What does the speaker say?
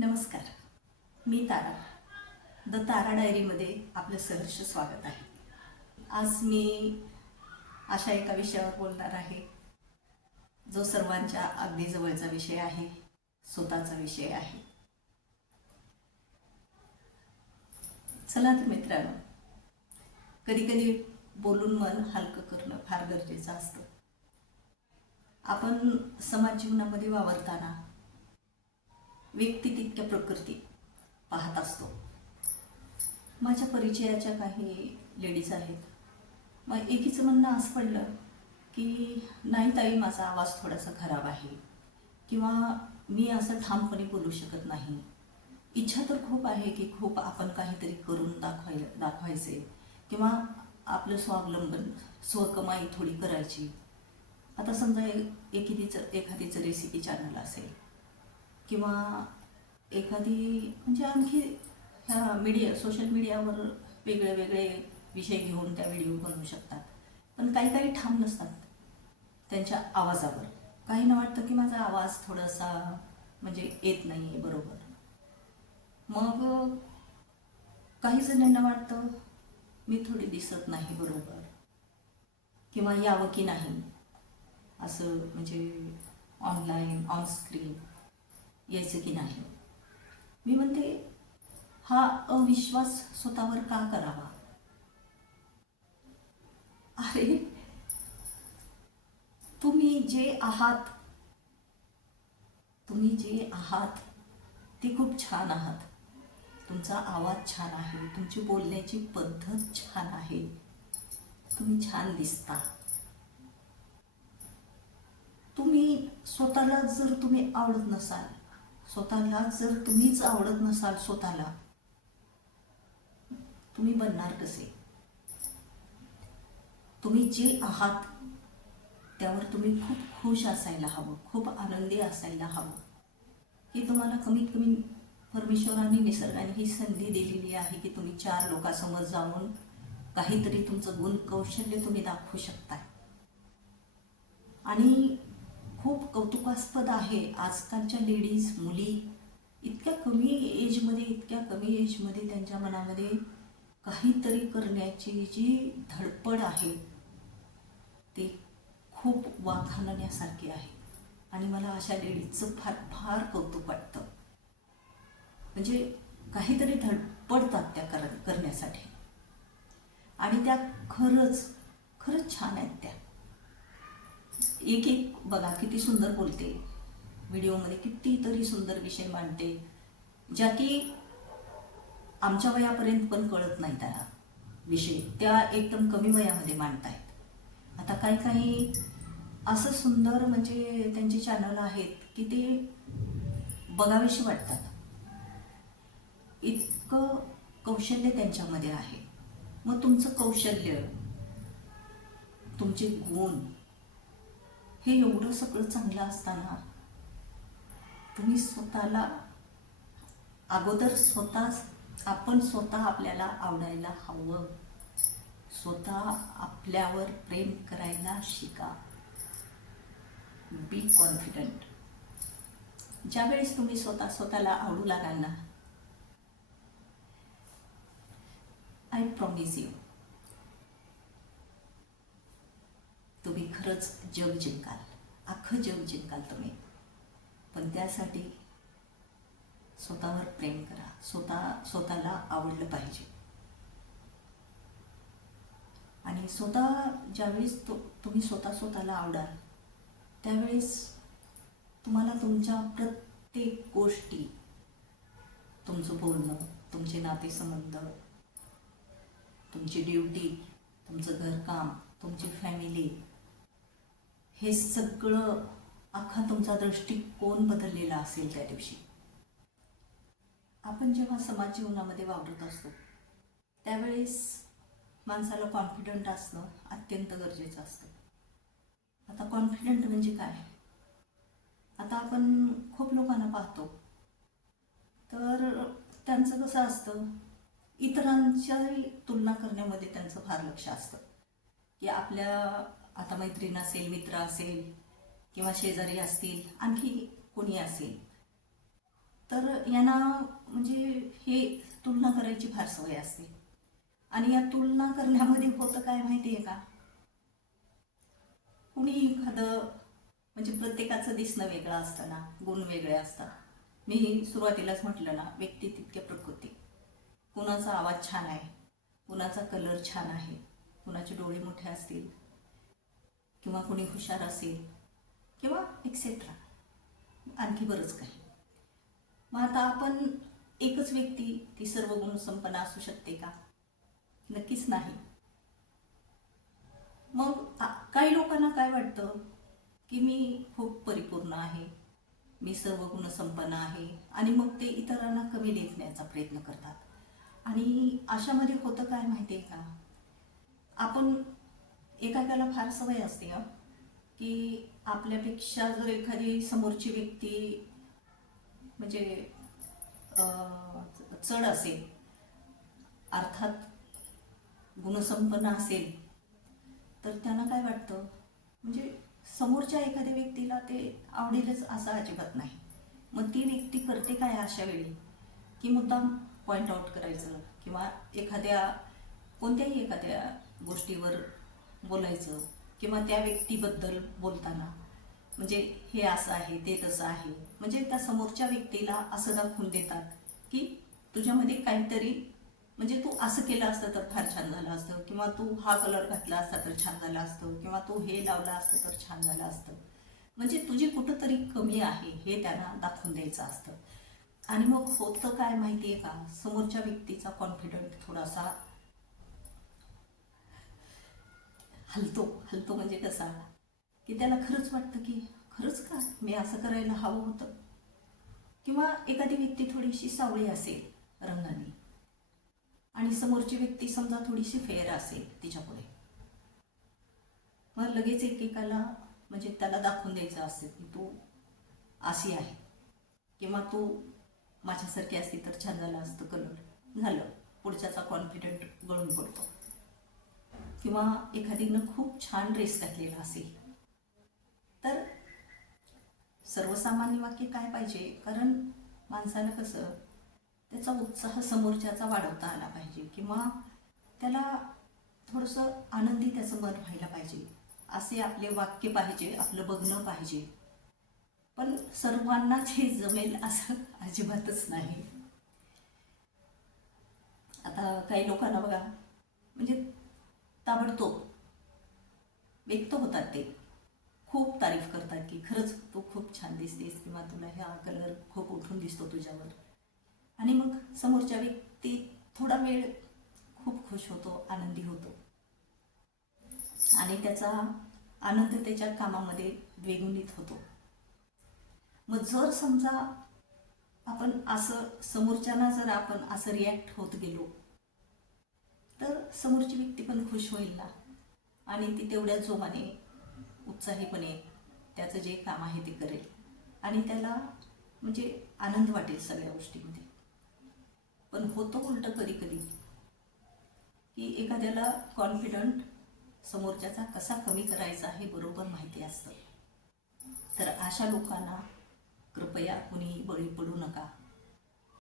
नमस्कार. मी तारा. द तारा डायरीमध्ये आपलं सहर्ष स्वागत आहे. आज मी अशा एका विषयावर बोलणार आहे जो सर्वांच्या अगदी जवळचा विषय आहे, स्वतःचा विषय आहे. चला तर मित्रांनो, कधी कधी बोलून मन हलकं करणं फार गरजेचं असतं. आपण समाज जीवनामध्ये वावरताना व्यक्ती तितक्या प्रकृती पाहत असतो. माझ्या परिचयाच्या काही लेडीज आहेत. मग एकीचं म्हणणं असं पडलं की नाही ताई, माझा आवाज थोडासा खराब आहे, किंवा मी असं ठामपणे बोलू शकत नाही. इच्छा तर खूप आहे की खूप आपण काहीतरी करून दाखवायचे, किंवा आपलं स्वावलंबन स्वकमाई थोडी करायची. आता समजा एखादीचं रेसिपी चॅनल असेल, किंवा एखादी म्हणजे आणखी ह्या सोशल मीडियावर वेगळे वेगळे विषय घेऊन त्या व्हिडिओ बनवू शकतात. पण काही काही ठाम नसतात त्यांच्या आवाजावर. काहींना वाटतं की माझा आवाज थोडासा म्हणजे येत नाही आहे बरोबर. मग काही जणांना वाटतं मी थोडी दिसत नाही बरोबर, किंवा यावं की नाही असं, म्हणजे ऑनलाईन ऑन स्क्रीन यायचं की नाही. मी म्हणते, हा अविश्वास स्वतःवर का करावा? अरे, तुम्ही जे आहात ते खूप छान आहात. तुमचा आवाज छान आहे, तुमची बोलण्याची पद्धत छान आहे, तुम्ही छान दिसता. तुम्ही स्वतःला जर तुम्ही आवडत नसाल, तुम्हीच आवडत नसाल स्वतःला, तुम्ही बनणार कसे? तुम्ही जे आहात त्यावर तुम्ही खूप खुश असायला हवं, खूप आनंदी असायला हवं. की तुम्हाला कमीत कमी परमेश्वराने, निसर्गाने ही संधी दिलेली आहे की तुम्ही 4 लोकांसमोर जाऊन काहीतरी तुमचं गुण कौशल्य तुम्ही दाखवू शकताय. आणि खूप कौतुकास्पद आहे, आजकालच्या लेडीज, मुली इतक्या कमी एजमध्ये त्यांच्या मनामध्ये काहीतरी करण्याची जी धडपड आहे ते खूप वाखाणण्यासारखे आहे. आणि मला अशा लेडीजचं फार फार कौतुक वाटतं. म्हणजे काहीतरी धडपडतात त्या करण्यासाठी, आणि त्या खरंच छान आहेत. त्या एक बघा किती सुंदर बोलते व्हिडिओमध्ये, कितीतरी सुंदर विषय मांडते, ज्या की आमच्या वयापर्यंत पण कळत नाही. त्या विषय त्या एकदम कमी वयामध्ये मांडतायत. आता काही असं सुंदर म्हणजे त्यांचे चॅनल आहेत की ते बघावेशी वाटतात. इतकं कौशल्य त्यांच्यामध्ये आहे. मग तुमचं कौशल्य, तुमचे गुण हे एवढं सगळं चांगलं असताना तुम्ही स्वतःला अगोदर आपण स्वतः आपल्याला आवडायला हवं. स्वतः आपल्यावर प्रेम करायला शिका. बी कॉन्फिडंट. ज्यावेळेस तुम्ही स्वतःला आवडू लागाल ना, आय प्रॉमिस यू, तुम्ही खरंच जग जिंकाल, अख्खं जग जिंकाल तुम्ही. पण त्यासाठी स्वतःवर प्रेम करा. स्वतःला आवडलं पाहिजे. आणि ज्यावेळेस तुम्ही स्वतःला आवडाल त्यावेळेस तुम्हाला तुमच्या प्रत्येक गोष्टी, तुमचं बोलणं, तुमचे नातेसंबंध, तुमची ड्युटी, तुमचं घरकाम, तुमची फॅमिली, हे सगळं अख्खा तुमचा दृष्टिकोन बदललेला असेल. त्या दिवशी आपण जेव्हा समाज जीवनामध्ये वावरत असतो त्यावेळेस माणसाला कॉन्फिडंट असणं अत्यंत गरजेचं असतं. आता कॉन्फिडंट म्हणजे काय? आता आपण खूप लोकांना पाहतो तर त्यांचं कसं असतं, इतरांची तुलना करण्यामध्ये त्यांचं फार लक्ष असतं. की आपल्या आता मैत्रीण असेल, मित्र असेल, किंवा शेजारी असतील, आणखी कोणी असेल, तर यांना म्हणजे हे तुलना करायची फार सवय असते. आणि या तुलना करण्यामध्ये होतं काय माहिती आहे का, कुणी एखादं म्हणजे प्रत्येकाचं दिसणं वेगळं असतं ना, गुण वेगळे असतात. मी सुरुवातीलाच म्हटलं ना, व्यक्ती तितक्या प्रकृती. कुणाचा आवाज छान आहे, कुणाचा कलर छान आहे, कुणाचे डोळे मोठे असतील, किंवा कुणी हुशार असेल, किंवा एक्सेट्रा आणखी बरंच काही. मग आता आपण एकच व्यक्ती ती सर्व गुण संपन्न असू शकते का? नक्कीच नाही. मग काही लोकांना काय वाटतं की मी खूप परिपूर्ण आहे, मी सर्व गुण संपन्न आहे, आणि मग ते इतरांना कमी लेखण्याचा प्रयत्न करतात. आणि अशामध्ये होतं काय माहिती आहे का, आपण एखाद्याला फार सवय असते की आपल्यापेक्षा जर एखादी समोरची व्यक्ती म्हणजे चढ असेल, अर्थात गुणसंपन्न असेल, तर त्यांना काय वाटतं म्हणजे समोरच्या एखाद्या व्यक्तीला ते आवडेलच असं अजिबात नाही. मग ती व्यक्ती करते काय अशा वेळी, की मुद्दाम पॉइंट आउट करायचं, किंवा कोणत्याही एखाद्या गोष्टीवर बोलायचं, किंवा त्या व्यक्तीबद्दल बोलताना म्हणजे हे असं आहे, ते तसं आहे, म्हणजे त्या समोरच्या व्यक्तीला असं दाखवून देतात की तुझ्यामध्ये काहीतरी म्हणजे तू असं केलं असतं तर फार छान झालं असतं, किंवा तू हा कलर घातला असता तर छान झालं असतं, किंवा तू हे लावलं असतं तर छान झालं असतं. म्हणजे तुझी कुठंतरी कमी आहे हे त्यांना दाखवून द्यायचं असतं. आणि मग होतं काय माहिती आहे का, समोरच्या व्यक्तीचा कॉन्फिडंट थोडासा हलतो म्हणजे कसा, की त्याला खरंच वाटतं की खरंच का मी असं करायला हवं होतं. किंवा एखादी व्यक्ती थोडीशी सावळी असेल रंगाने, आणि समोरची व्यक्ती समजा थोडीशी फेअर असेल तिच्यापुढे, मग लगेच एकेकाला म्हणजे त्याला दाखवून द्यायचं असतं की तू अशी आहे, किंवा तू माझ्यासारखी असती तर छान झालं असतं, कलर झालं, पुढच्याचा कॉन्फिडंट गळून पडतो. किंवा एखादीनं खूप छान ड्रेस घातलेला असेल, तर सर्वसामान्य वाक्य काय पाहिजे, कारण माणसाला कसं त्याचा उत्साह समोरच्याचा वाढवता आला पाहिजे, किंवा त्याला थोडंसं आनंदी त्याचं मन व्हायला पाहिजे, असे आपले वाक्य पाहिजे, आपलं बघणं पाहिजे. पण सर्वांनाच हे जमेल असं अजिबातच नाही. आता काही लोकांना बघा म्हणजे ताबडतोब व्यक्त होतात, ते खूप तारीफ करतात की खरंच तू खूप छान दिसतेस, किंवा तुला हा कलर खूप उठून दिसतो तुझ्यावर. आणि मग समोरच्या व्यक्ती थोडा वेळ खूप खुश होतो, आनंदी होतो, आणि त्याचा आनंद त्याच्या कामामध्ये द्विगुणित होतो. मग जर समजा आपण असं समोरच्यांना जर आपण असं रिॲक्ट होत गेलो, तर समोरची व्यक्ती पण खुश होईल ना, आणि ती तेवढ्या जोमाने उत्साहीपणे त्याचं जे काम आहे ते करेल, आणि त्याला म्हणजे आनंद वाटेल सगळ्या गोष्टींमध्ये. पण होतं उलटं कधी कधी, की एखाद्याला कॉन्फिडंट समोरच्याचा कसा कमी करायचा हे बरोबर माहिती असतं. तर अशा लोकांना कृपया कुणी बळी पडू नका.